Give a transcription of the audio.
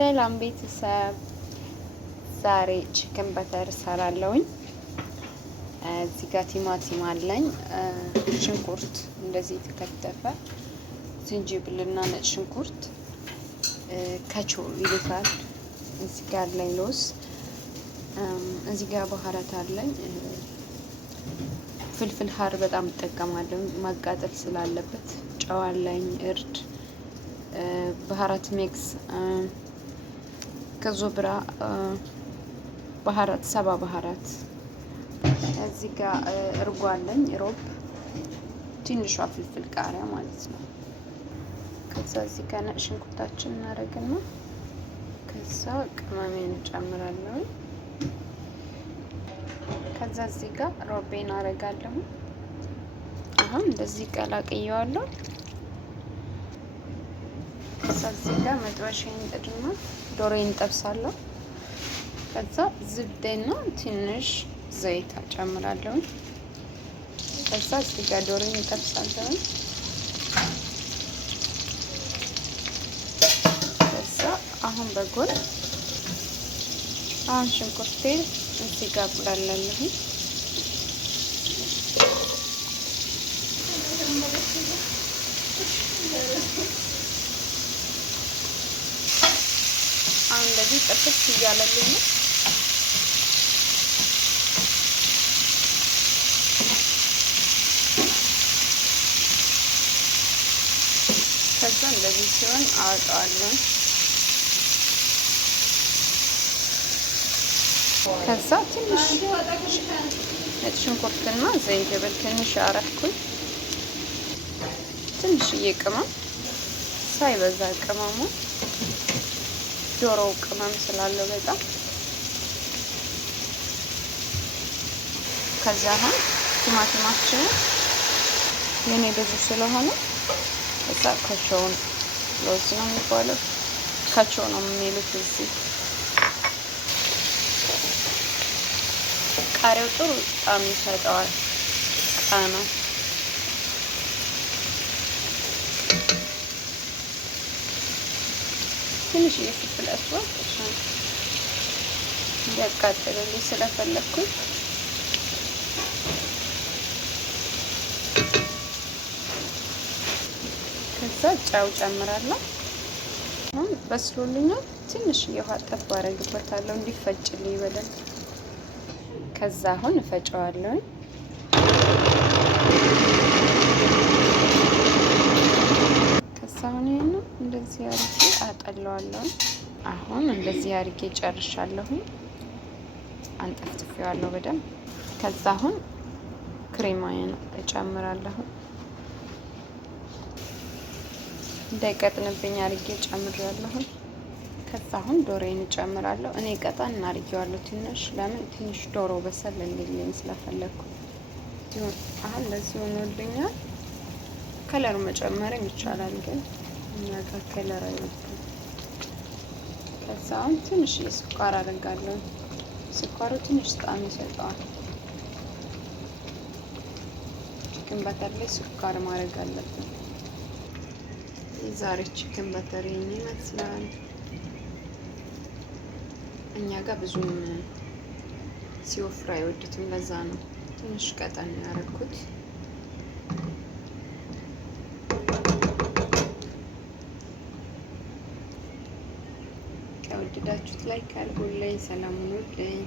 ሰላም ቤተሰብ፣ ዛሬ ቺክን በተር እሰራለሁኝ። እዚህ ጋር ቲማቲም አለኝ፣ ሽንኩርት እንደዚህ የተከተፈ፣ ዝንጅብልና ነጭ ሽንኩርት፣ ከቾ ይሉታል። እዚህ ጋር አለኝ ሎስ፣ እዚህ ጋር ባህራት አለኝ። ፍልፍል ሀር በጣም እጠቀማለሁ ማቃጠል ስላለበት። ጨው አለኝ፣ እርድ፣ ባህራት ሚክስ ከዞብራ ባህራት፣ ሰባ ባህራት። እዚህ ጋር እርጎ አለኝ፣ ሮብ፣ ትንሿ ፍልፍል ቃሪያ ማለት ነው። ከዛ እዚህ ጋር ነጭ ሽንኩርታችን እናደርግና ከዛ ቅመሜን እንጨምራለሁ። ከዛ እዚህ ጋር ሮቤን አደርጋለሁ። አሁን እንደዚህ ቀላቅየዋለሁ። ከዛ እዚህ ጋር መጥበሻዬን ጥድና ዶሮዬን ጠብሳለሁ። ከዛ ዝብዴና ትንሽ ዘይት አጨምራለሁ። ከዛ እዚህ ጋር ዶሮዬን ጠብሳለሁ። ከዛ አሁን በጎን ሽንኩርቴን እዚህ ጋር አቁላለሁ። አሁን እንደዚህ ጥፍት እያለልኝ ነው። ከዛ እንደዚህ ሲሆን አወጣዋለሁ። ከዛ ትንሽ ነጭ ሽንኩርትና ዘይት ትንሽ አረኩኝ። ትንሽዬ ቅመም ሳይበዛ ቅመሙ ዶሮው ቅመም ስላለው በጣም። ከዛ አሁን ቲማቲማችን የኔ ብዙ ስለሆነ እዛ ከቾውን ሎዝ ነው የሚባለው፣ ከቾ ነው የሚሉት እዚህ። ቃሪያው ጥሩ ጣዕም ይሰጠዋል ቃና። ትንሽ የፍልፍል አስዋት እሺ፣ እንዲያቃጥልልኝ ስለፈለኩኝ ከዛ ጫው ጨምራለሁ። አሁን በስሎልኛል። ትንሽ የውሃ ጠብ አደርግበታለሁ እንዲፈጭልኝ በደንብ። ከዛ አሁን እፈጨዋለሁ። አሁን ይሄን እንደዚህ አድርጌ አጠለዋለሁ። አሁን እንደዚህ አድርጌ ጨርሻለሁ። አንጠፍጥፌዋለሁ በደንብ። ከዛ አሁን ክሬማዬን እጨምራለሁ። እንዳይቀጥንብኝ አድርጌ ጨምራለሁ። ከዛ አሁን ዶሮዬን እጨምራለሁ። እኔ ቀጣን እናድርጌዋለሁ ትንሽ፣ ለምን ትንሽ ዶሮ በሰል እንዲልኝ ስለፈለኩ። አሁን እንደዚህ ሆኖልኛል። ከለር መጨመርም ይቻላል፣ ግን እኛ ጋር ከለር አይወድም። ከዛ አሁን ትንሽ ስኳር አደርጋለሁ። ስኳሩ ትንሽ ጣዕም ይሰጠዋል። ቺክን በተር ላይ ስኳር ማድረግ አለብን። የዛሬ ቺክን በተር ይሄን ይመስላል። እኛ ጋር ብዙም ሲወፍር አይወዱትም፣ ለዛ ነው ትንሽ ቀጠን ያደረኩት። ከወደዳችሁት ላይክ አድርጉልኝ። ሰላም ሁኑልኝ።